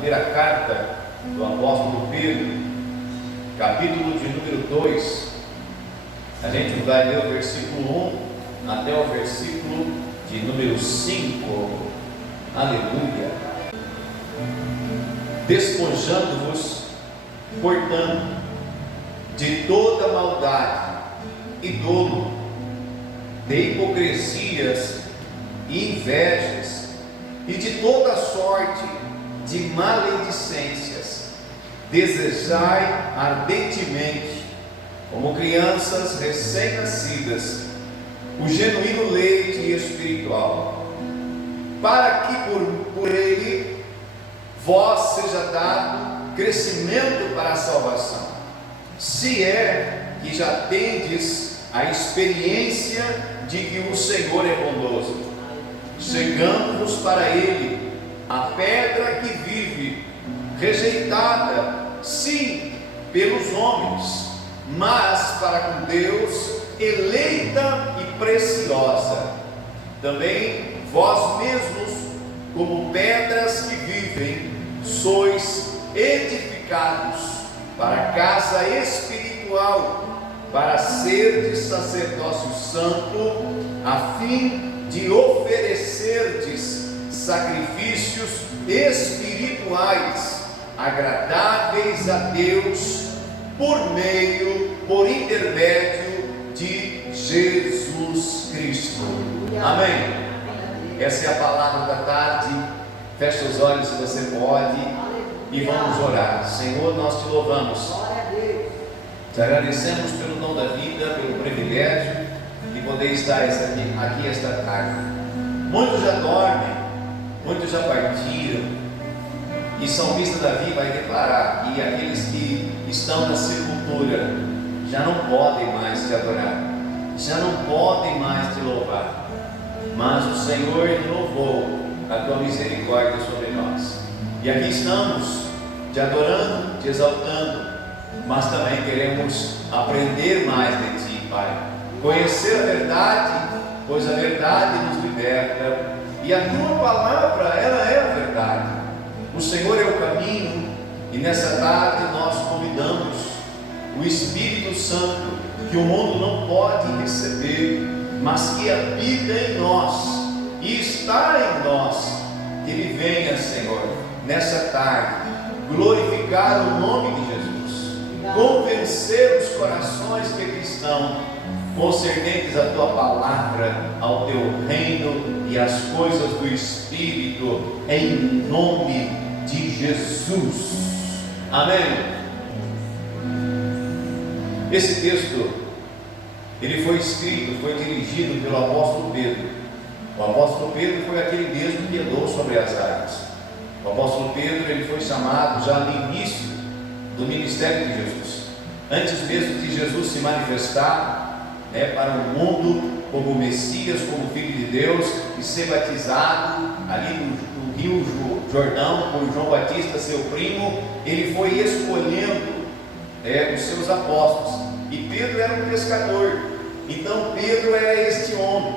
primeira carta do apóstolo Pedro, capítulo de número 2, a gente vai ler o versículo 1 até o versículo de número 5, aleluia. Despojando-vos, portanto, de toda maldade e dolo, de hipocrisias e invejas, e de toda sorte de maledicências, desejai ardentemente, como crianças recém-nascidas, o genuíno leite espiritual, para que por ele vós seja dado crescimento para a salvação, se é que já tendes a experiência de que o Senhor é bondoso, chegando-vos para ele, a pedra que vive, rejeitada, sim, pelos homens, mas para com Deus, eleita e preciosa. Também vós mesmos, como pedras que vivem, sois edificados para a casa espiritual, para ser de sacerdócio santo, a fim de oferecerdes sacrifícios espirituais, agradáveis a Deus, por intermédio de Jesus Cristo. Amém. Essa é a palavra da tarde. Feche os olhos se você pode e vamos orar. Senhor, nós te louvamos, te agradecemos pelo dom da vida, pelo privilégio de poder estar aqui esta tarde. Muitos já dormem, muitos já partiram, e salmista Davi vai declarar que aqueles que estão na sepultura já não podem mais te adorar, já não podem mais te louvar, mas o Senhor renovou a tua misericórdia sobre nós, e aqui estamos te adorando, te exaltando, mas também queremos aprender mais de ti, Pai, conhecer a verdade, pois a verdade nos liberta, e a tua palavra, ela é a verdade. O Senhor é o caminho, e nessa tarde nós convidamos o Espírito Santo, que o mundo não pode receber, mas que habita em nós e está em nós, que Ele venha, Senhor, nessa tarde, glorificar o nome de Jesus, convencer os corações que aqui estão, concernentes a tua palavra, ao teu reino e as coisas do Espírito, em nome de Jesus. Amém. Esse texto, ele foi escrito, foi dirigido pelo apóstolo Pedro. O apóstolo Pedro foi aquele mesmo que andou sobre as águas. O apóstolo Pedro, ele foi chamado já no início do ministério de Jesus, antes mesmo de Jesus se manifestar para o mundo como Messias, como Filho de Deus, e ser batizado ali no Rio Jordão por João Batista, seu primo. Ele foi escolhendo os seus apóstolos, e Pedro era um pescador. Então Pedro era este homem,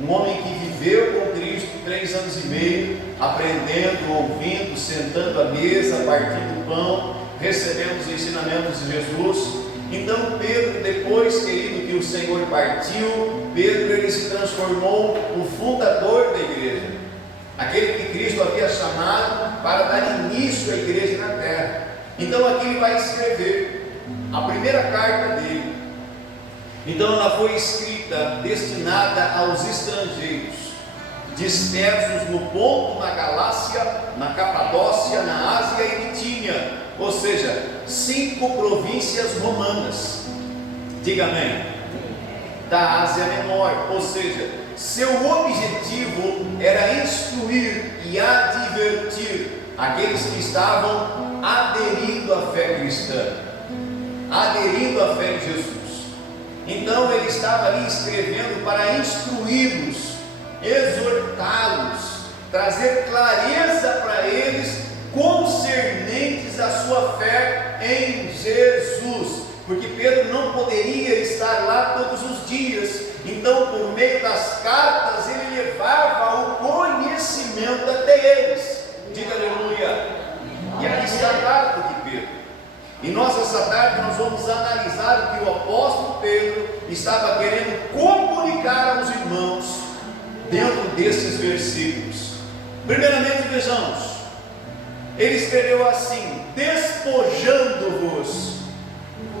um homem que viveu com Cristo 3 anos e meio, aprendendo, ouvindo, sentando à mesa, partindo pão, recebendo os ensinamentos de Jesus. Então Pedro, depois, querido, que o Senhor partiu, Pedro, ele se transformou no fundador da igreja, aquele que Cristo havia chamado para dar início à igreja na terra. Então aqui ele vai escrever a primeira carta dele. Então ela foi escrita, destinada aos estrangeiros, dispersos no Ponto, na Galácia, na Capadócia, na Ásia e Bitínia, ou seja, 5 províncias romanas. Diga amém. Da Ásia Menor, ou seja, seu objetivo era instruir e advertir aqueles que estavam aderindo à fé cristã, aderindo à fé de Jesus. Então ele estava ali escrevendo para instruí-los, exortá-los, trazer clareza para eles concernentes à sua fé em Jesus, porque Pedro não poderia estar lá todos os dias. Então, por meio das cartas, ele levava o conhecimento até eles. Diga aleluia. E nós, essa tarde, nós vamos analisar o que o apóstolo Pedro estava querendo comunicar aos irmãos dentro desses versículos. Primeiramente, vejamos, ele escreveu assim: despojando-vos,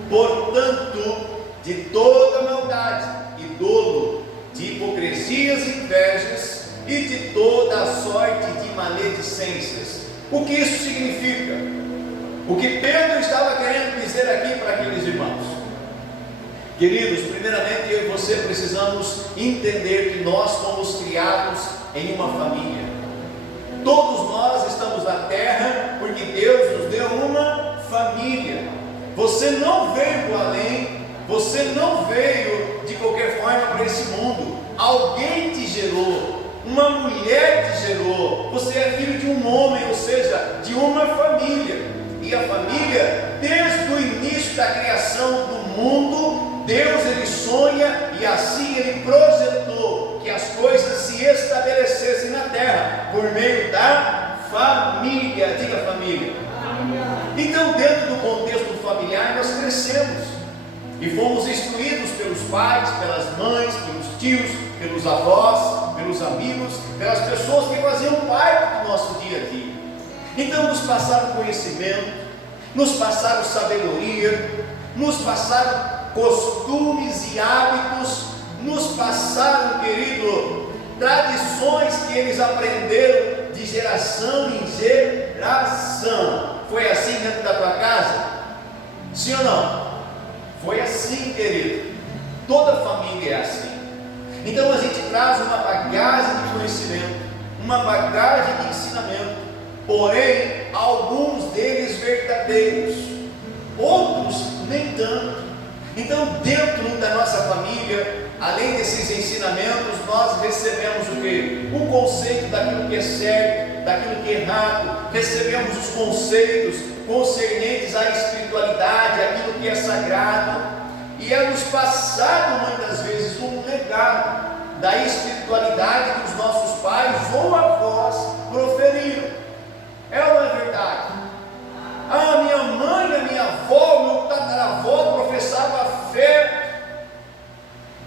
portanto, de toda maldade e dolo, de hipocrisias e invejas e de toda a sorte de maledicências. O que isso significa? O que Pedro estava querendo dizer aqui para aqueles irmãos? Queridos, primeiramente eu e você precisamos entender que nós fomos criados em uma família. Todos nós estamos na terra porque Deus nos deu uma família. Você não veio do além, você não veio de qualquer forma para esse mundo. Alguém te gerou, uma mulher te gerou. Você é filho de um homem, ou seja, de uma família. E a família, desde o início da criação do mundo, Deus ele sonha e assim ele projetou que as coisas se estabelecessem na terra por meio da família. Diga família. Então, dentro do contexto familiar, nós crescemos e fomos instruídos pelos pais, pelas mães, pelos tios, pelos avós, pelos amigos, pelas pessoas que faziam parte do nosso dia a dia. Então nos passaram conhecimento, nos passaram sabedoria, nos passaram costumes e hábitos, nos passaram, querido, tradições que eles aprenderam de geração em geração. Foi assim dentro da tua casa? Sim ou não? Foi assim, querido. Toda família é assim. Então a gente traz uma bagagem de conhecimento, uma bagagem de ensinamento. Porém, alguns deles verdadeiros, outros nem tanto. Então, dentro da nossa família, além desses ensinamentos, nós recebemos o quê? O conceito daquilo que é certo, daquilo que é errado. Recebemos os conceitos concernentes à espiritualidade, aquilo que é sagrado. E é nos passado muitas vezes um legado da espiritualidade que os nossos pais ou avós proferiram. É ou não é verdade? A minha mãe, a minha avó, meu tataravó professava fé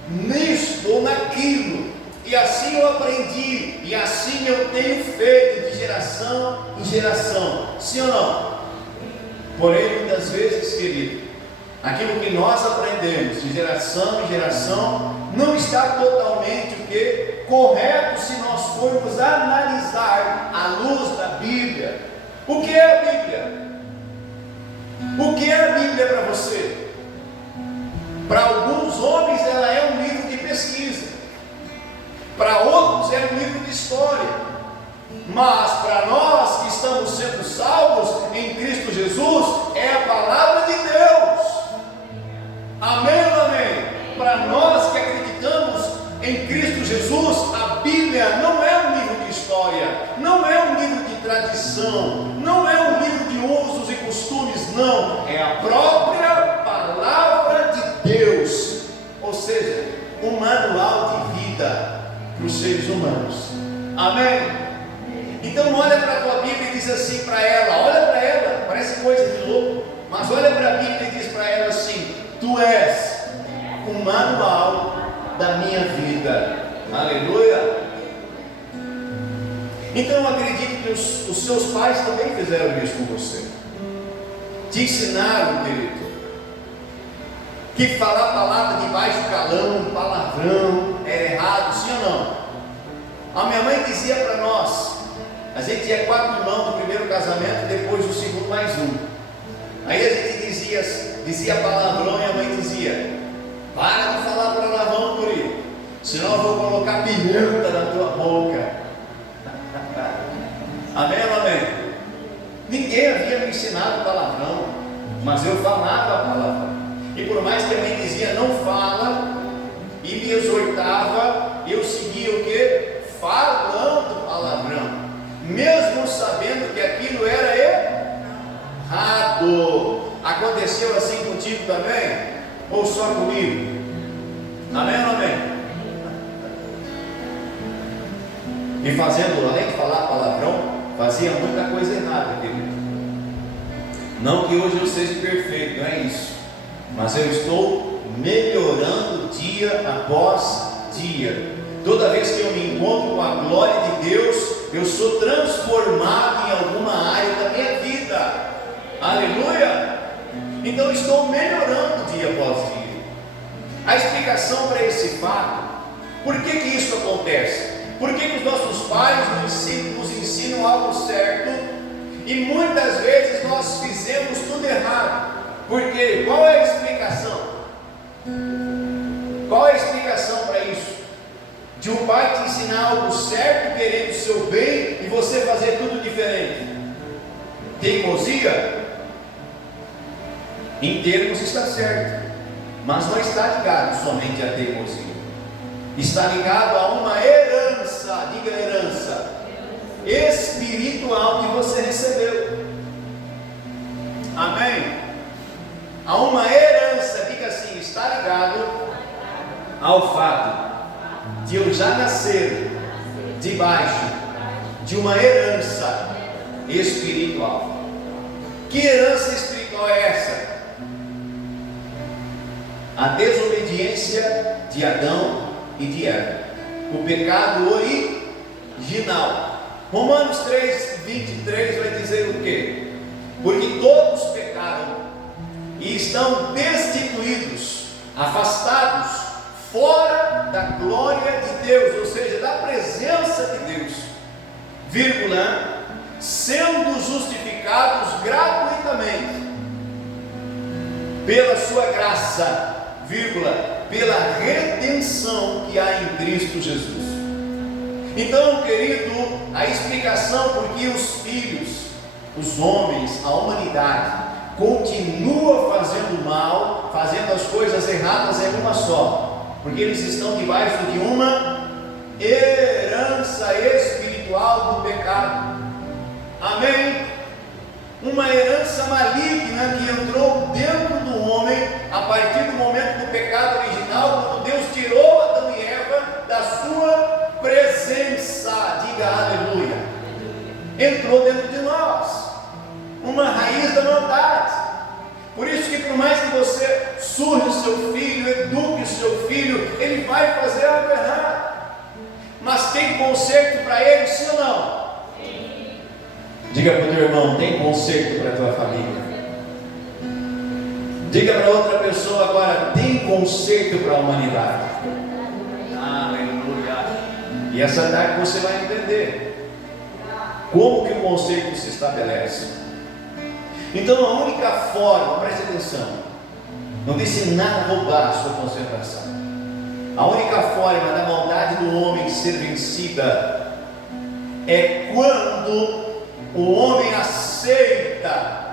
nisto ou naquilo, e assim eu aprendi, e assim eu tenho feito de geração em geração. Sim ou não? Porém, muitas vezes, querido, aquilo que nós aprendemos de geração em geração não está totalmente o que? Correto, se nós formos analisar à luz da Bíblia. O que é a Bíblia? O que é a Bíblia para você? Para alguns homens ela é um livro de pesquisa, para outros é um livro de história, mas para nós que estamos sendo salvos em Cristo Jesus, é a palavra de Deus. Amém ou amém? Para nós que acreditamos em Cristo Jesus, a Bíblia não é um livro de história, não é um livro de tradição, não é um livro de usos e costumes, não, é a própria palavra de Deus, ou seja, um manual de vida para os seres humanos. Amém? Então olha para a tua Bíblia e diz assim para ela, olha para ela, parece coisa de louco, mas olha para a Bíblia e diz para ela assim: tu és o manual da minha vida. Aleluia. Então eu acredito que os seus pais também fizeram isso com você, te ensinaram, querido, que falar a palavra de baixo calão, palavrão, era errado, sim ou não? A minha mãe dizia para nós, a gente tinha 4 irmãos do primeiro casamento, depois do segundo mais um. Aí a gente dizia palavrão e a mãe dizia: para de falar palavrão, guri, senão eu vou colocar pimenta na tua boca. Amém ou amém? Ninguém havia me ensinado palavrão, mas eu falava a palavra. E por mais que a mãe dizia não fala, e me exortava, eu seguia o que? Falando palavrão, mesmo sabendo que aquilo era errado. Aconteceu assim contigo também? Ou só comigo? Amém ou amém? E fazendo, além de falar palavrão, fazia muita coisa errada, querido. Não que hoje eu seja perfeito, não é isso, mas eu estou melhorando dia após dia. Toda vez que eu me encontro com a glória de Deus, eu sou transformado em alguma área da minha vida. Aleluia! Então eu estou melhorando dia após dia. A explicação para esse fato, por que isso acontece? Por que os nossos pais nos ensinam algo certo e muitas vezes nós fizemos tudo errado? Porque qual é a explicação? Qual é a explicação para isso? De um pai te ensinar algo certo, querendo o seu bem, e você fazer tudo diferente. Teimosia? Em termos está certo, mas não está ligado somente à teimosia. Está ligado a uma herança, diga herança, espiritual que você recebeu. Amém? A uma herança, diga assim, está ligado ao fato de eu já nascer debaixo de uma herança espiritual. Que herança espiritual é essa? A desobediência de Adão e de Eva, o pecado original. Romanos 3:23 vai dizer o quê? Porque todos pecaram e estão destituídos, afastados, fora da glória de Deus, ou seja, da presença de Deus, vírgula, sendo justificados gratuitamente pela sua graça, vírgula, pela redenção que há em Cristo Jesus. Então, querido, a explicação por que os filhos, os homens, a humanidade continua fazendo mal, fazendo as coisas erradas é uma só. Porque eles estão debaixo de uma herança espiritual do pecado. Amém? Uma herança maligna que entrou dentro do homem a partir do momento do pecado original, quando Deus tirou Adão e Eva da sua presença. Diga aleluia. Entrou dentro de nós uma raiz da maldade. Por isso que por mais que você surre o seu filho, eduque o seu filho, ele vai fazer algo errado. Mas tem conserto para ele, sim ou não? Sim. Diga para o teu irmão, tem conserto para a tua família. Diga para outra pessoa agora, tem conserto para a humanidade. Aleluia. E essa tarde você vai entender como que o conserto se estabelece. Então a única forma, preste atenção, não deixe nada roubar a sua concentração. A única forma da maldade do homem ser vencida é quando o homem aceita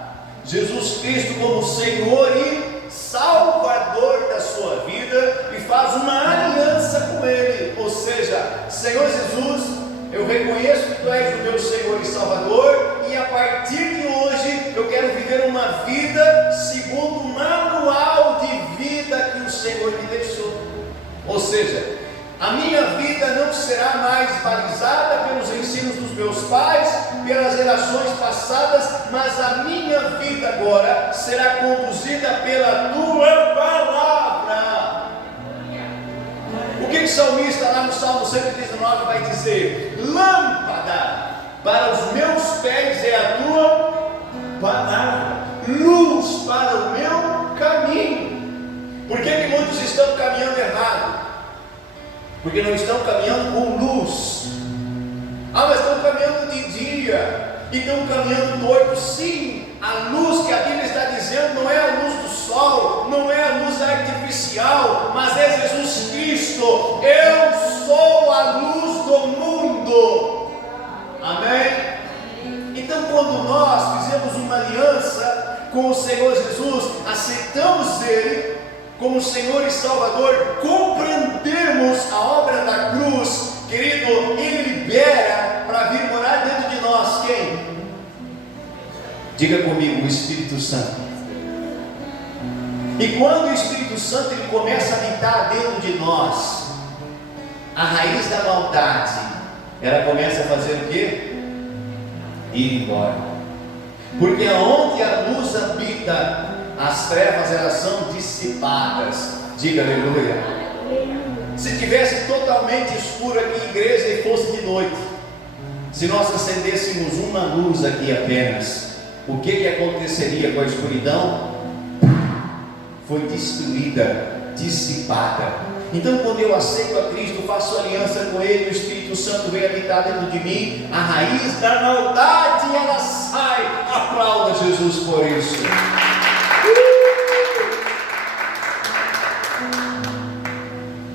Jesus Cristo como Senhor e Salvador da sua vida e faz uma aliança com Ele. Ou seja, Senhor Jesus, eu reconheço que Tu és o meu Senhor e Salvador, e a partir de hoje eu quero viver uma vida segundo o manual de vida que o Senhor me deixou. Ou seja, a minha vida não será mais balizada pelos ensinos dos meus pais, pelas gerações passadas, mas a minha vida agora será conduzida pela Tua palavra. O que o salmista lá no Salmo 119 vai dizer? Lâmpada para os meus pés é a Tua palavra, luz para o meu caminho. Por que muitos estão caminhando errado? Porque não estão caminhando com luz. Mas estão caminhando de dia e estão caminhando torto. Sim, a luz que a Bíblia está dizendo não é a luz do sol, não é a luz artificial, mas é Jesus Cristo. Eu sou a luz do mundo. Amém? Então, quando nós fizemos uma aliança com o Senhor Jesus, aceitamos Ele como Senhor e Salvador, compreendemos a obra da cruz, querido, Ele libera para vir morar dentro de nós quem? Diga comigo, o Espírito Santo. E quando o Espírito Santo ele começa a habitar dentro de nós, a raiz da maldade, ela começa a fazer o quê? Ir embora. Porque aonde a luz habita, as trevas elas são dissipadas. Diga aleluia. Se tivesse totalmente escuro aqui em igreja e fosse de noite, se nós acendêssemos uma luz aqui apenas, o que aconteceria com a escuridão? Foi destruída, dissipada. Então, quando eu aceito a Cristo, faço aliança com Ele, o Espírito Santo vem habitar dentro de mim, a raiz da maldade ela sai. Aplauda Jesus por isso.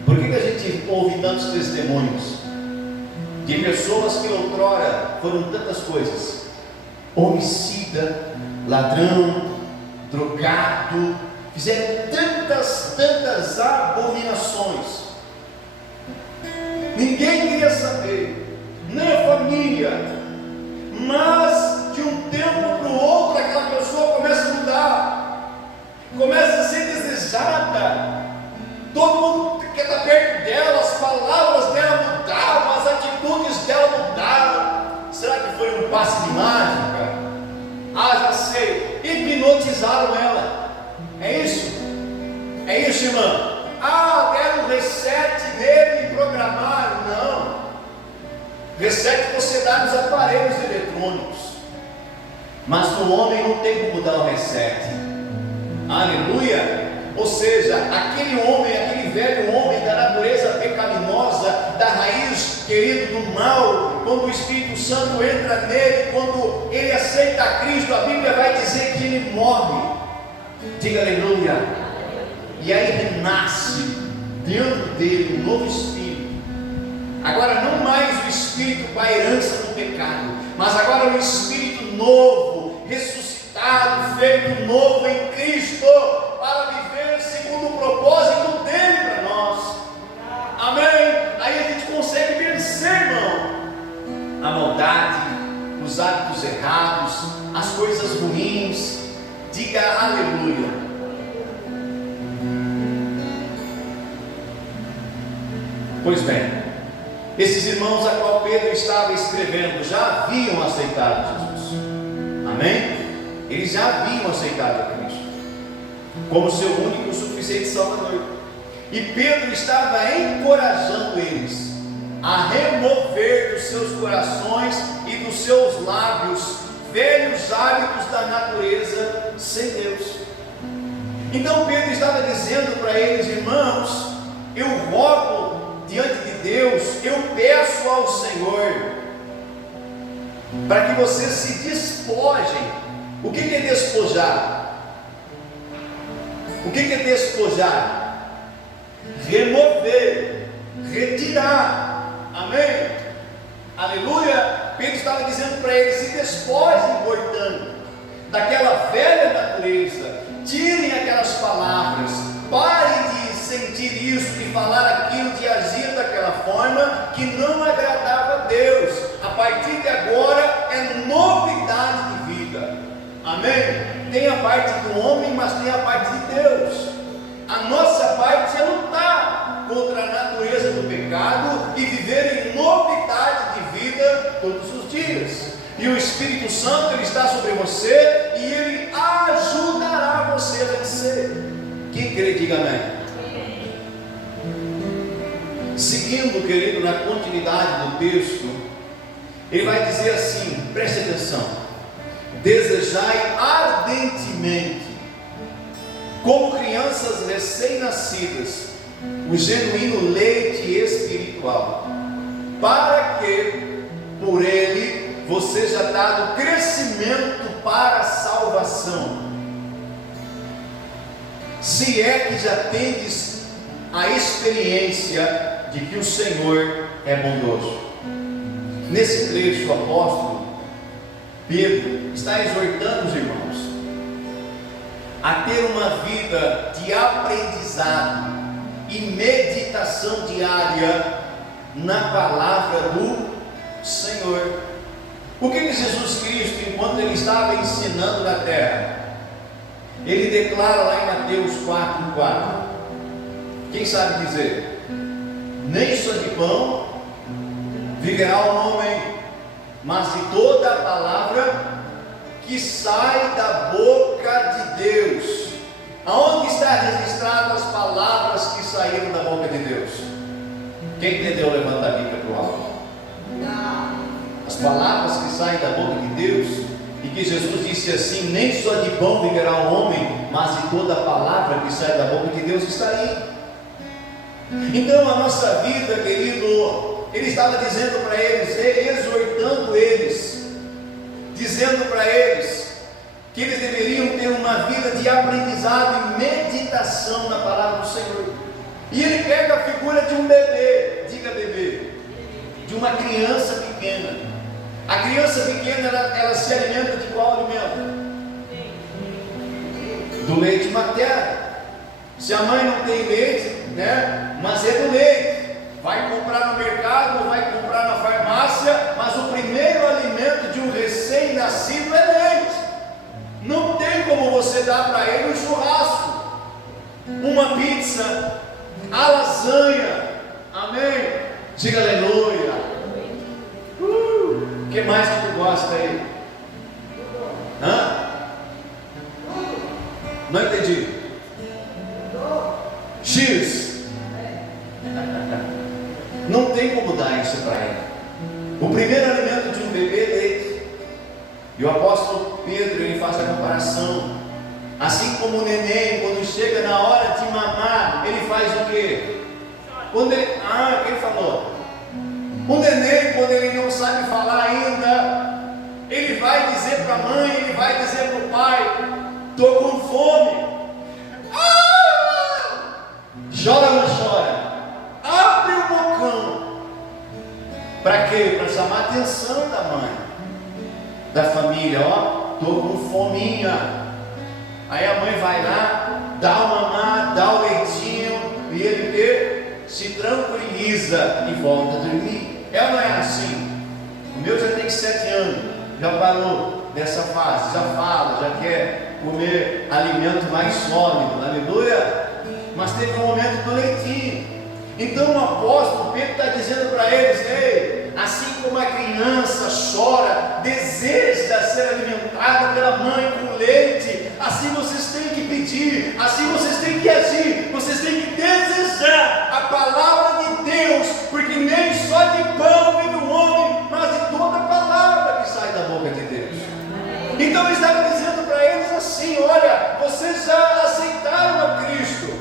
Por que a gente ouve tantos testemunhos de pessoas que outrora foram tantas coisas? Homicida, ladrão, drogado, fizeram tantas abominações. Ninguém queria saber, nem a família. Mas de um tempo para o outro, aquela pessoa começa a mudar, começa a ser desejada. Todo mundo quer estar perto dela, as palavras dela mudaram, as atitudes dela mudaram. Será que foi um passe de mágica? Já sei, hipnotizaram ela. É isso? É isso, irmão? Deram um reset nele e programaram. Não. Reset você dá nos aparelhos eletrônicos, mas no homem não tem como dar o reset. Aleluia. Ou seja, aquele homem, aquele velho homem da natureza pecaminosa, da raiz, querido, do mal, quando o Espírito Santo entra nele, quando ele aceita a Cristo, a Bíblia vai dizer que ele morre. Diga aleluia. E aí renasce dentro dele um novo espírito. Agora não mais o espírito com a herança do pecado, mas agora um espírito novo, ressuscitado, feito novo em Cristo, para viver segundo o propósito dele para nós. Amém? Aí a gente consegue vencer, irmão, a maldade, os hábitos errados, as coisas ruins. Diga aleluia. Pois bem, esses irmãos a qual Pedro estava escrevendo já haviam aceitado Jesus. Amém? Eles já haviam aceitado a Cristo como seu único e suficiente Salvador. E Pedro estava encorajando eles a remover dos seus corações e dos seus lábios velhos hábitos da natureza sem Deus. Então Pedro estava dizendo para eles: irmãos, eu rogo diante de Deus, eu peço ao Senhor para que vocês se despojem. O que é despojar? O que é despojar? Remover, retirar. Amém? Aleluia. Pedro estava dizendo para eles: se despojem, portanto, daquela velha natureza, tirem aquelas palavras, parem de sentir isso, de falar aquilo, de agir daquela forma que não agradava a Deus. A partir de agora é novidade de vida. Amém? Tem a parte do homem, mas tem a parte de Deus. A nossa parte é lutar contra a natureza do pecado e viver em novidade de vida todos os dias. E o Espírito Santo, ele está sobre você e ele ajudará você a vencer. Quem crê, diga amém. Seguindo, querido, na continuidade do texto, ele vai dizer assim, preste atenção: desejai ardentemente, como crianças recém-nascidas, o genuíno leite espiritual, para que por ele vos seja dado crescimento para a salvação, se é que já tendes a experiência de que o Senhor é bondoso. Nesse trecho, o apóstolo Pedro está exortando os irmãos a ter uma vida de aprendizado e meditação diária na palavra do Senhor. O que Jesus Cristo, enquanto ele estava ensinando na terra, ele declara lá em Mateus 4:4. Quem sabe dizer? Nem só de pão viverá o homem, mas de toda a palavra que sai da boca verdade de Deus, aonde está registradas as palavras que saíram da boca de Deus? Quem entendeu, levanta a Bíblia para o alto. As palavras que saem da boca de Deus, e que Jesus disse assim: nem só de pão viverá o homem, mas de toda a palavra que sai da boca de Deus, está aí. Então a nossa vida, querido, ele estava dizendo para eles, exortando eles, dizendo para eles que eles deveriam ter uma vida de aprendizado e meditação na palavra do Senhor. E ele pega a figura de um bebê, diga bebê, de uma criança pequena. A criança pequena, ela se alimenta de qual alimento? Do leite materno. Se a mãe não tem leite, né? Mas é do leite. Vai comprar no mercado, vai comprar na farmácia, mas o primeiro alimento de um recém-nascido é leite. Não tem como você dar para ele um churrasco, uma pizza, a lasanha. Amém? Diga aleluia. O que mais que tu gosta aí? Hã? Não entendi. X. Não tem como dar isso para ele. O primeiro alimento de um bebê é leite. E o apóstolo Pedro, ele faz a comparação. Assim como o neném, quando chega na hora de mamar, ele faz o quê? Quando ele, quem falou? O neném, quando ele não sabe falar ainda, ele vai dizer para a mãe, ele vai dizer para o pai: estou com fome. Chora ou não chora? Abre o bocão. Para quê? Para chamar a atenção da mãe, da família. Estou com fominha. Aí a mãe vai lá, dá o mamar, dá o leitinho, e ele se tranquiliza e volta a dormir. É ou não é assim? O meu já tem 7 anos, já parou dessa fase, já fala, já quer comer alimento mais sólido, aleluia. Mas teve um momento do leitinho. Então o apóstolo Pedro está dizendo para eles: ei, assim como a criança chora, deseja ser alimentada pela mãe com leite, assim vocês têm que pedir, assim vocês têm que agir, vocês têm que desejar a palavra de Deus, porque nem só de pão vive o homem, mas de toda a palavra que sai da boca de Deus. Então ele estava dizendo para eles assim: olha, vocês já aceitaram a Cristo,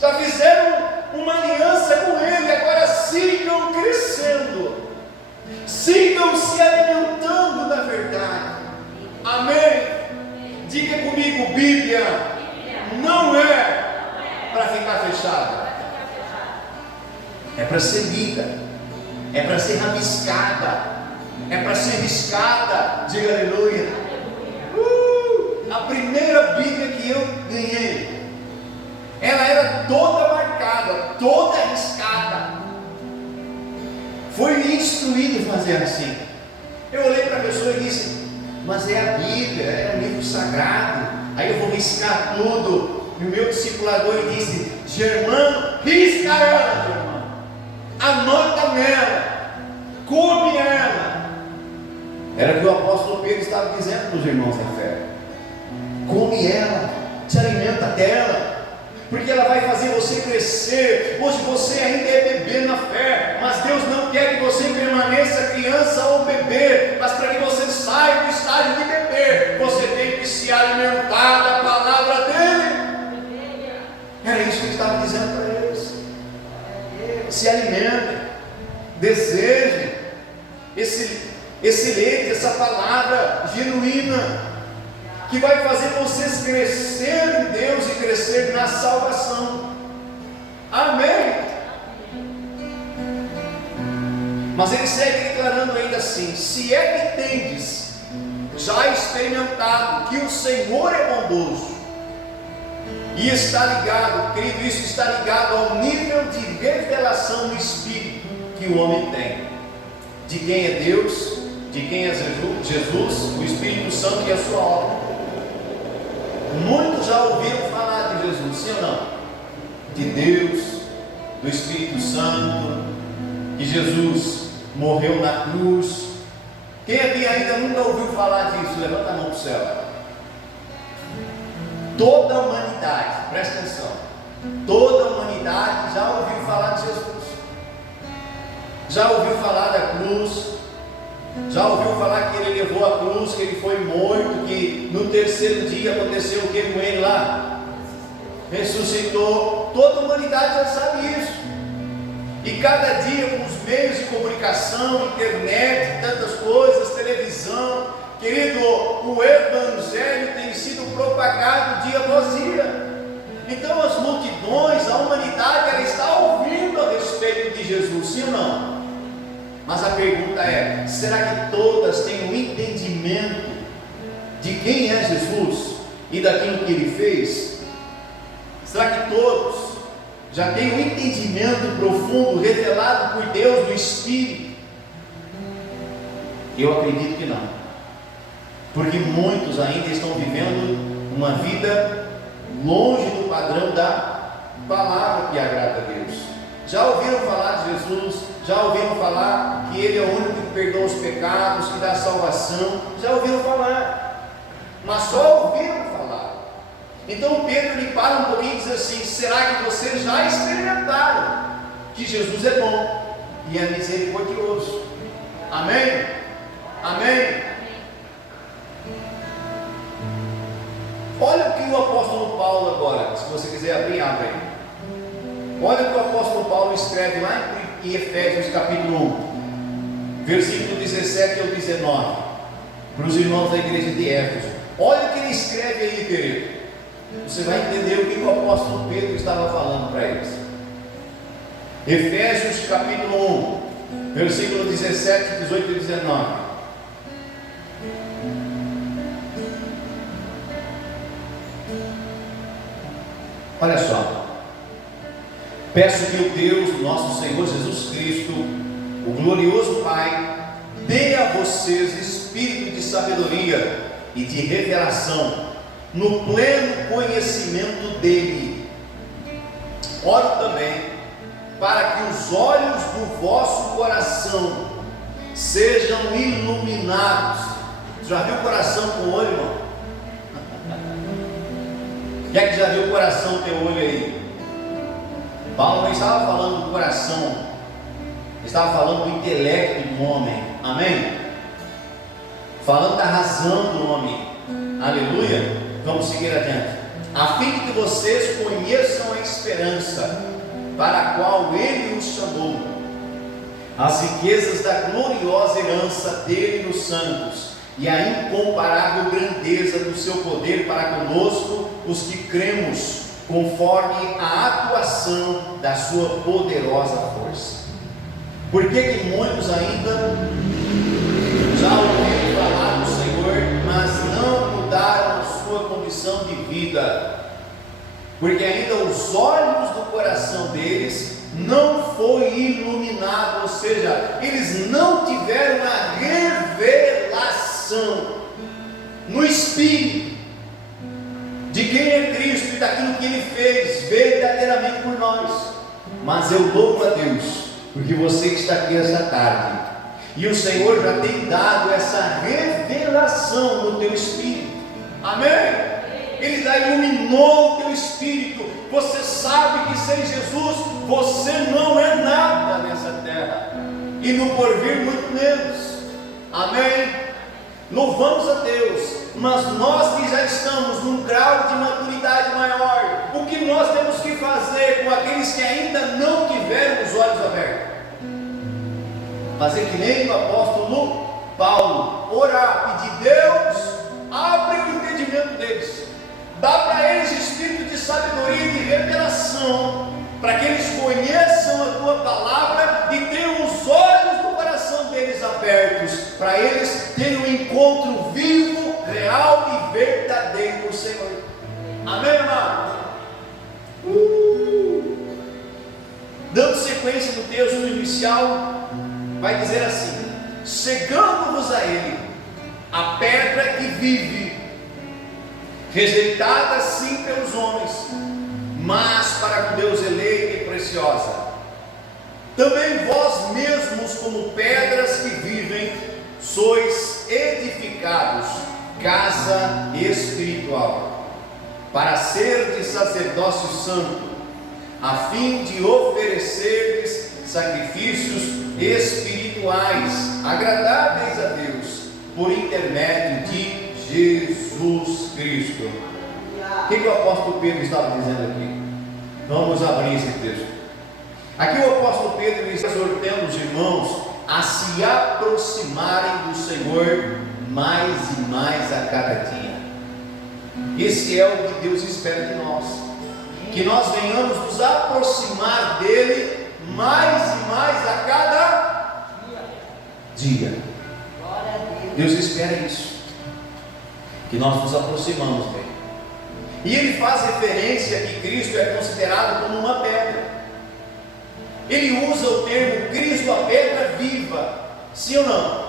já fizeram uma aliança com Ele, agora sigam crescendo, sigam se alimentando da verdade. Amém? Diga comigo: Bíblia não é para ficar fechada, é para ser lida, é para ser rabiscada, é para ser riscada. Diga aleluia. A primeira Bíblia que eu ganhei, ela era toda marcada, toda riscada. Foi instruído a fazer assim. Eu olhei para a pessoa e disse: mas é a Bíblia, é um livro sagrado, aí eu vou riscar tudo. E o meu discipulador disse: Germano, risca ela, Germano, anota nela, come ela. Era o que o apóstolo Pedro estava dizendo para os irmãos da fé: come ela, se alimenta dela, porque ela vai fazer você crescer. Hoje você ainda é bebê na fé, mas Deus não quer que você permaneça criança ou bebê, mas para que você saia do estágio de bebê, você tem que se alimentar da palavra dele. Era isso que ele estava dizendo para eles: se alimentem, desejem esse leite, essa palavra genuína, que vai fazer vocês crescer em Deus e crescer na salvação. Amém? Mas ele segue declarando ainda assim: se é que tendes já experimentado que o Senhor é bondoso, e está ligado, querido, isso está ligado ao nível de revelação do Espírito que o homem tem, de quem é Deus, de quem é Jesus, o Espírito Santo e a sua obra. Muitos já ouviram falar de Jesus, sim ou não? De Deus, do Espírito Santo, que Jesus morreu na cruz. Quem aqui ainda nunca ouviu falar disso? Levanta a mão para o céu. Toda a humanidade, presta atenção, toda a humanidade já ouviu falar de Jesus, já ouviu falar da cruz, já ouviu falar que ele levou a cruz, que ele foi morto, que no terceiro dia aconteceu o que com ele lá? Ressuscitou. Toda a humanidade já sabe isso. E cada dia, com os meios de comunicação, internet, tantas coisas, televisão, querido, o Evangelho tem sido propagado dia após dia. Então as multidões, a humanidade, ela está ouvindo a respeito de Jesus, sim ou não? Mas a pergunta é: será que todas têm um entendimento de quem é Jesus e daquilo que ele fez? Será que todos já têm um entendimento profundo, revelado por Deus do Espírito? Eu acredito que não, porque muitos ainda estão vivendo uma vida longe do padrão da palavra que agrada a Deus. Já ouviram falar de Jesus? Já ouviram falar que Ele é o único que perdoa os pecados, que dá salvação? Já ouviram falar, mas só ouviram falar. Então Pedro lhe para um pouquinho e diz assim: será que vocês já experimentaram que Jesus é bom e é misericordioso? Amém? Amém? Olha o que o apóstolo Paulo agora, se você quiser abrir, abre aí. Olha o que o apóstolo Paulo escreve lá em Efésios capítulo 1, versículo 17 ao 19, para os irmãos da igreja de Éfeso. Olha o que ele escreve aí, querido. Você vai entender o que o apóstolo Pedro estava falando para eles. Efésios capítulo 1, versículo 17, 18 e 19. Olha só: peço que o Deus, nosso Senhor Jesus Cristo, o glorioso Pai, dê a vocês espírito de sabedoria e de revelação, no pleno conhecimento dele. Oro também para que os olhos do vosso coração sejam iluminados. Já viu o coração com o olho, irmão? Quem é que já viu o coração teu olho aí? Paulo não estava falando do coração, ele estava falando do intelecto do homem, amém? Falando da razão do homem, aleluia. Vamos seguir adiante. A fim de que vocês conheçam a esperança para a qual ele os chamou, as riquezas da gloriosa herança dele nos santos, e a incomparável grandeza do seu poder para conosco, os que cremos, conforme a atuação da sua poderosa força. Por que muitos ainda já ouviram falar do Senhor, mas não mudaram a sua condição de vida? Porque ainda os olhos do coração deles não foi iluminado, ou seja, eles não tiveram a revelação no Espírito de quem é Cristo e daquilo que Ele fez verdadeiramente por nós. Mas eu louvo a Deus, porque você que está aqui esta tarde, e o Senhor já tem dado essa revelação no teu Espírito, amém? Ele já iluminou o teu Espírito. Você sabe que sem Jesus você não é nada nessa terra, e no porvir muito menos, amém? Louvamos a Deus. Mas nós que já estamos num grau de maturidade maior, o que nós temos que fazer com aqueles que ainda não tiveram os olhos abertos? Fazer que nem o apóstolo Paulo, orar, pedir: Deus, abre o entendimento deles, dá para eles espírito de sabedoria e de revelação, para que eles conheçam a tua palavra e tenham os olhos do coração deles abertos, para eles terem um encontro vivo, real e verdadeiro com o Senhor. Amém, amado? Dando sequência no texto inicial, vai dizer assim: chegando-vos a Ele, a pedra que vive, rejeitada sim pelos homens, mas para Deus eleita e preciosa. Também vós mesmos, como pedras que vivem, sois edificados casa espiritual, para serdes sacerdócio santo, a fim de oferecerdes sacrifícios espirituais, agradáveis a Deus, por intermédio de Jesus Cristo. O que o apóstolo Pedro estava dizendo aqui? Vamos abrir esse texto. Aqui o apóstolo Pedro está exortando os irmãos a se aproximarem do Senhor mais e mais a cada dia. Esse é o que Deus espera de nós, que nós venhamos nos aproximar dele mais e mais a cada dia. Deus espera isso, que nós nos aproximamos dele. E ele faz referência que Cristo é considerado como uma pedra. Ele usa o termo Cristo, a pedra viva, sim ou não?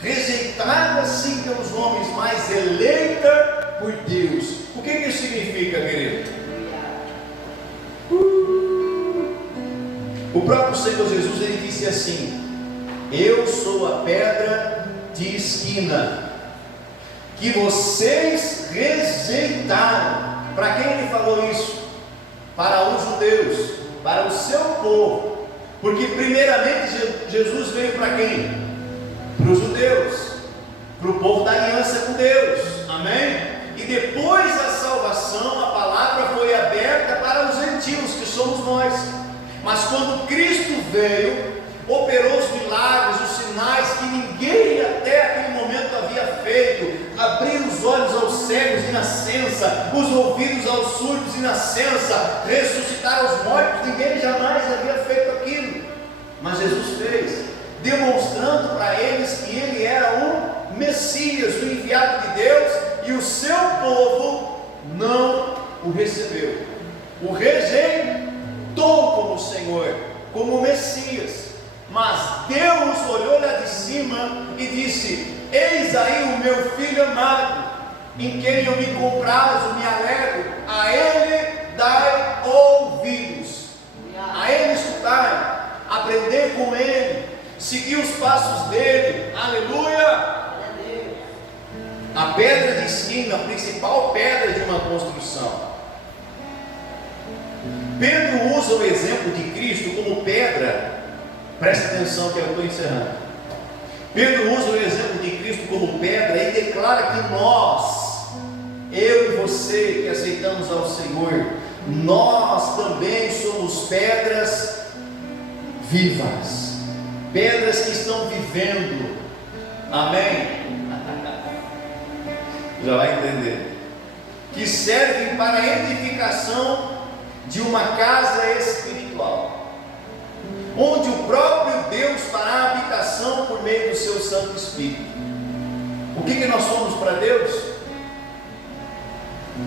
Rejeitada sim pelos homens, mas eleita por Deus. O que isso significa, querido? O próprio Senhor Jesus, ele disse assim: eu sou a pedra de esquina, que vocês rejeitaram. Para quem ele falou isso? Para os judeus, para o seu povo, porque primeiramente Jesus veio para quem? Para os judeus, para o povo da aliança com Deus, amém? E depois da salvação, a palavra foi aberta para os gentios, que somos nós. Mas quando Cristo veio, operou os milagres, os sinais que ninguém até aquele momento havia feito, abrir os olhos aos cegos e nascença, os ouvidos aos surdos e nascença, ressuscitar os mortos, ninguém jamais havia feito aquilo, mas Jesus fez, demonstrando para eles que ele era o Messias, o enviado de Deus, e o seu povo não o recebeu, o rejeitou como Senhor, como Messias. Mas Deus olhou lá de cima e disse: eis aí o meu filho amado, em quem eu me comprazo, me alegro, a ele dai ouvidos, a ele escutai, aprender com ele, seguir os passos dele, aleluia. A pedra de esquina, a principal pedra de uma construção. Pedro usa o exemplo de Cristo como pedra. Preste atenção que eu estou encerrando. Pedro usa o exemplo de Cristo como pedra e declara que nós, eu e você que aceitamos ao Senhor, nós também somos pedras vivas, pedras que estão vivendo, amém? Já vai entender, que servem para a edificação de uma casa espiritual, onde o próprio Deus fará habitação por meio do seu Santo Espírito. O que nós somos para Deus?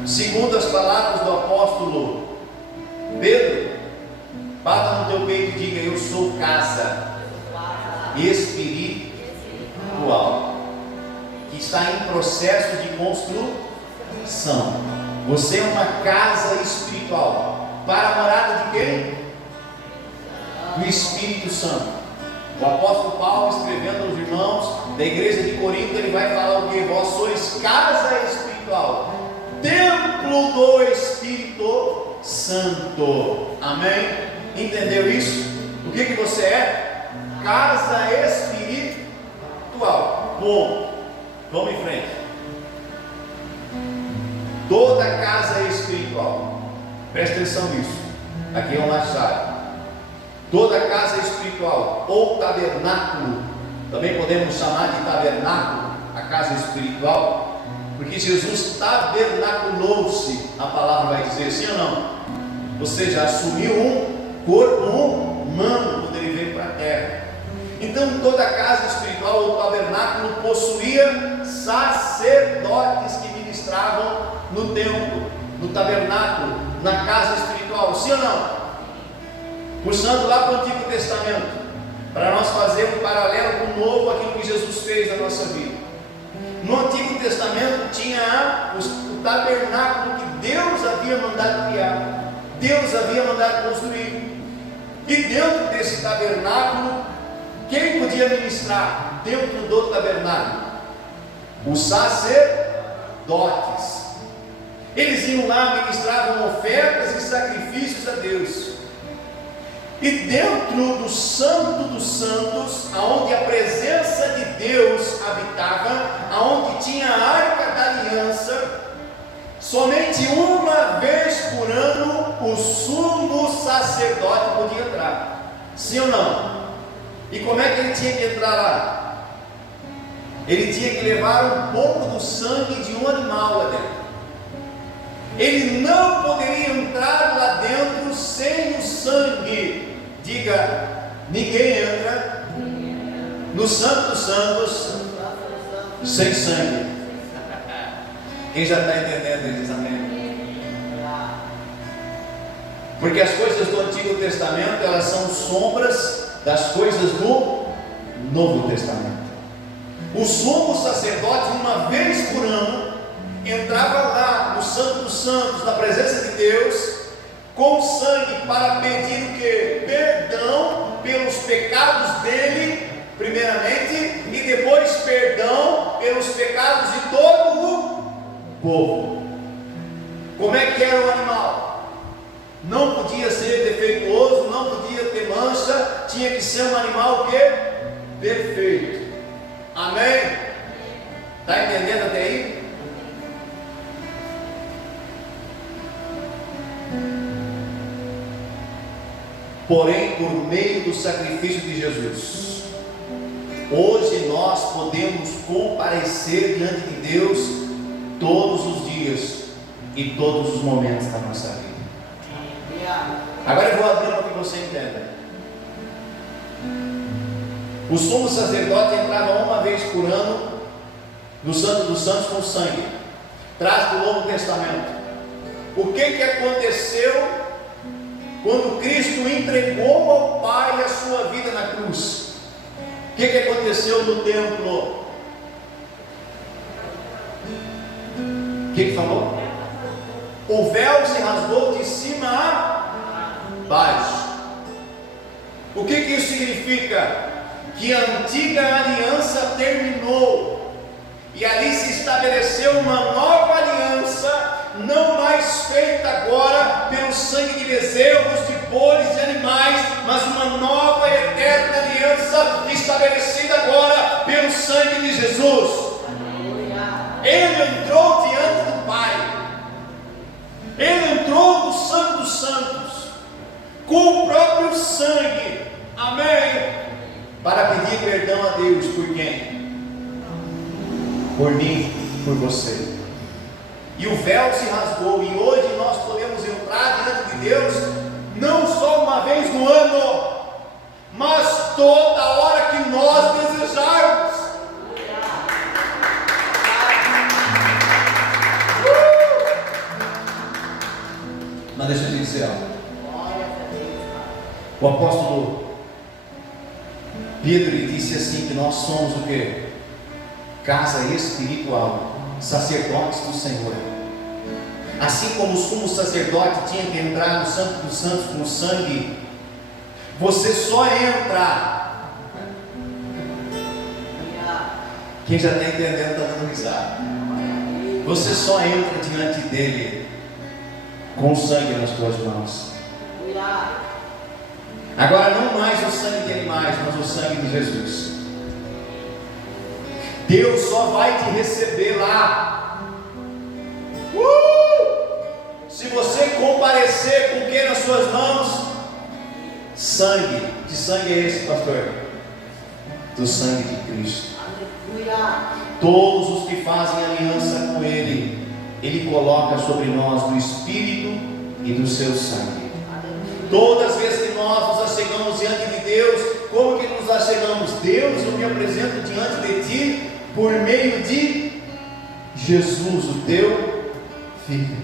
Segundo as palavras do apóstolo Pedro, bata no teu peito e diga: eu sou casa espiritual, que está em processo de construção. Você é uma casa espiritual, para a morada de quem? Do Espírito Santo. O apóstolo Paulo, escrevendo aos irmãos da igreja de Corinto, ele vai falar o que? Vós sois casa espiritual, templo do Espírito Santo, amém? Entendeu isso? O que você é? Casa espiritual. Bom, vamos em frente. Toda casa espiritual, presta atenção nisso, aqui é uma chave. Toda casa espiritual ou tabernáculo, também podemos chamar de tabernáculo a casa espiritual, porque Jesus tabernaculou-se, a palavra vai dizer, sim ou não? Ou seja, assumiu um corpo humano quando ele veio para a terra. Então toda casa espiritual ou tabernáculo possuía sacerdotes que ministravam no templo, no tabernáculo, na casa espiritual, sim ou não? Puxando lá para o Antigo Testamento, para nós fazermos um paralelo com o Novo, aquilo que Jesus fez na nossa vida. No Antigo Testamento tinha o tabernáculo que Deus havia mandado criar, Deus havia mandado construir, e dentro desse tabernáculo, quem podia ministrar dentro do tabernáculo? Os sacerdotes. Eles iam lá, ministravam ofertas e sacrifícios a Deus. E dentro do Santo dos Santos, aonde a presença de Deus habitava, aonde tinha a Arca da Aliança, somente uma vez por ano o sumo sacerdote podia entrar. Sim ou não? E como é que ele tinha que entrar lá? Ele tinha que levar um pouco do sangue de um animal lá dentro. Ele não poderia entrar lá dentro sem o sangue. Diga, ninguém entra no Santo dos Santos sem sangue. Quem já está entendendo, ele diz amém. Porque as coisas do Antigo Testamento, elas são sombras das coisas do Novo Testamento. O sumo sacerdote, uma vez por ano, entrava lá no Santo dos Santos, na presença de Deus, com sangue, para pedir o que? Perdão pelos pecados dele, primeiramente, e depois perdão pelos pecados de todo o povo. Como é que era o animal? Não podia ser defeituoso, não podia ter mancha, tinha que ser um animal que? Perfeito. Amém? Está entendendo até aí? Porém, por meio do sacrifício de Jesus, hoje nós podemos comparecer diante de Deus todos os dias e todos os momentos da nossa vida. Agora eu vou abrir para que você entenda. O sumo sacerdote entrava uma vez por ano no Santo dos Santos com sangue, traz do Novo Testamento. O que aconteceu quando Cristo entregou ao Pai a sua vida na cruz? O que aconteceu no templo? O que falou? O véu se rasgou de cima a baixo. O que isso significa? Que a antiga aliança terminou, e ali se estabeleceu uma nova aliança, não mais feita agora pelo sangue de bezerros, de bois, de animais, mas uma nova e eterna aliança estabelecida agora pelo sangue de Jesus. Ele entrou diante do Pai, ele entrou no Santo dos Santos com o próprio sangue, amém, para pedir perdão a Deus. Por quem? Por mim, por você. E o véu se rasgou, e hoje nós podemos entrar diante de Deus, não só uma vez no ano, mas toda hora que nós desejarmos. Mas deixa eu te dizer algo. O apóstolo Pedro, ele disse assim, que nós somos o que? Casa espiritual, sacerdotes do Senhor. Assim como o sumo sacerdote tinha que entrar no Santo dos Santos com sangue, você só entra. Quem já está entendendo está dando risada. Você só entra diante dele com o sangue nas tuas mãos. Agora, não mais o sangue de animais, mas o sangue de Jesus. Deus só vai te receber lá. Se você comparecer com o que nas suas mãos? Sangue. Que sangue é esse, pastor? Do sangue de Cristo. Todos os que fazem aliança com Ele, Ele coloca sobre nós do Espírito e do seu sangue. Todas as vezes que nós nos achegamos diante de Deus, como que nos achegamos? Deus, eu me apresento diante de Ti por meio de Jesus, o Teu Filho.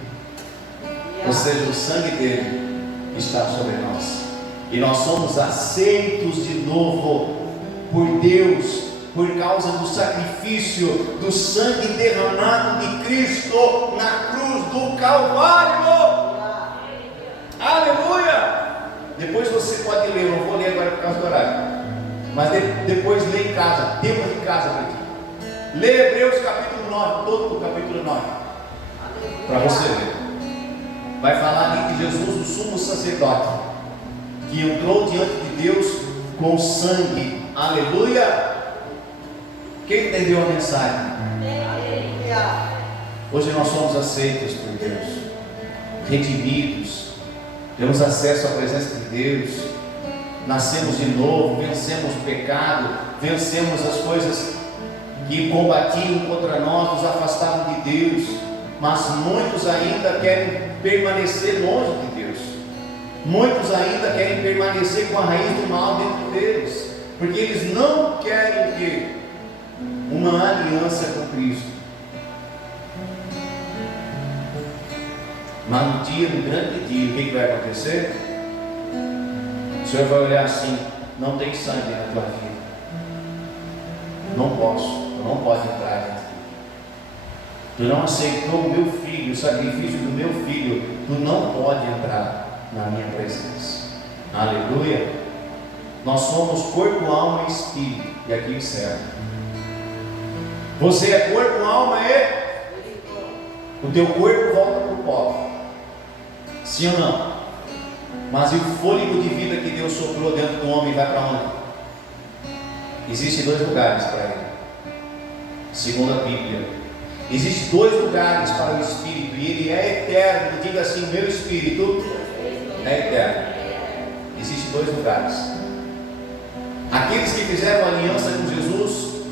Ou seja, o sangue dele está sobre nós, e nós somos aceitos de novo por Deus, por causa do sacrifício do sangue derramado de Cristo na cruz do Calvário. Aleluia! Depois você pode ler, eu não vou ler agora por causa do horário, mas depois lê em casa, tempo de casa para ti. Lê Hebreus capítulo 9, todo o capítulo 9. Para você ver. Vai falar ali que Jesus, o sumo sacerdote, que entrou diante de Deus com sangue. Aleluia! Quem entendeu a mensagem? Hoje nós somos aceitos por Deus, redimidos, temos acesso à presença de Deus, nascemos de novo, vencemos o pecado, vencemos as coisas que combatiam contra nós, nos afastavam de Deus, mas muitos ainda querem permanecer longe de Deus, muitos ainda querem permanecer com a raiz do mal dentro deles, porque eles não querem ter uma aliança com Cristo. Mas no dia, no grande dia, o que vai acontecer? O Senhor vai olhar assim: não tem sangue na tua vida, não posso, tu não pode entrar dentro. Tu não aceitou o meu filho, o sacrifício do meu filho, tu não pode entrar na minha presença. Aleluia! Nós somos corpo, alma e espírito, e aqui encerra. Você é corpo, alma e o teu corpo volta para o pó. Sim ou não? Mas e o fôlego de vida que Deus soprou dentro do homem vai para onde? Existem dois lugares para ele, segundo a Bíblia. Existem dois lugares para o Espírito, e ele é eterno. Diga assim: o meu Espírito é eterno. Existem dois lugares. Aqueles que fizeram aliança com Jesus,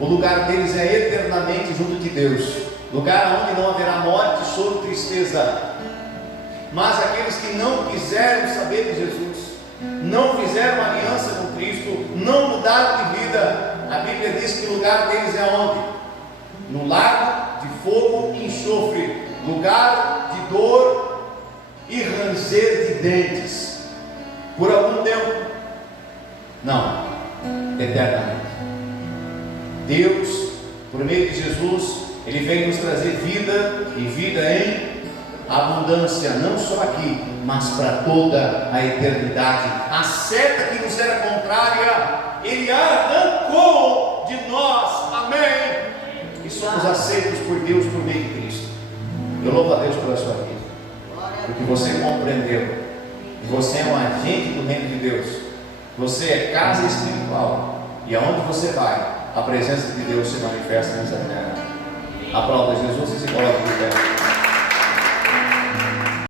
o lugar deles é eternamente junto de Deus, lugar onde não haverá morte, choro, tristeza. Mas aqueles que não quiseram saber de Jesus, não fizeram aliança com Cristo, não mudaram de vida, a Bíblia diz que o lugar deles é onde? No lago de fogo e enxofre, lugar de dor e ranger de dentes, por algum tempo. Não, eternamente. Deus, por meio de Jesus, Ele veio nos trazer vida, e vida em abundância, não só aqui, mas para toda a eternidade. A seta que nos era contrária, Ele arrancou de nós, amém? E somos aceitos por Deus por meio de Cristo. Eu louvo a Deus pela sua vida, porque você compreendeu que você é um agente do reino de Deus, você é casa espiritual, e aonde você vai, a presença de Deus se manifesta nessa terra. Aplauda Jesus e se coloque de pé.